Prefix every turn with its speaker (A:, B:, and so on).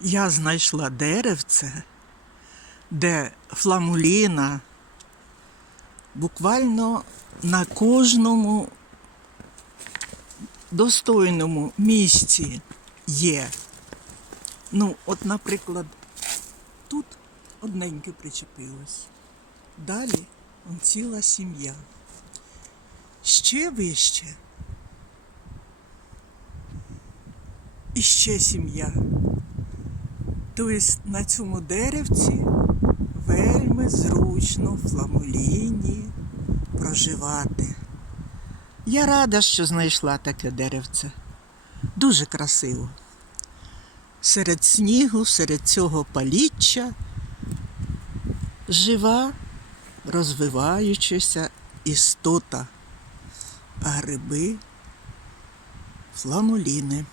A: я знайшла деревце, де фламуліна буквально на кожному достойному місці є. Ну, от, наприклад, тут одненьке причепилось. Далі он ціла сім'я. Ще вище. І ще сім'я. Тобто на цьому деревці вельми зручно фламуліні проживати. Я рада, що знайшла таке деревце. Дуже красиво. Серед снігу, серед цього паліччя жива, розвиваючася істота, а гриби фламуліни.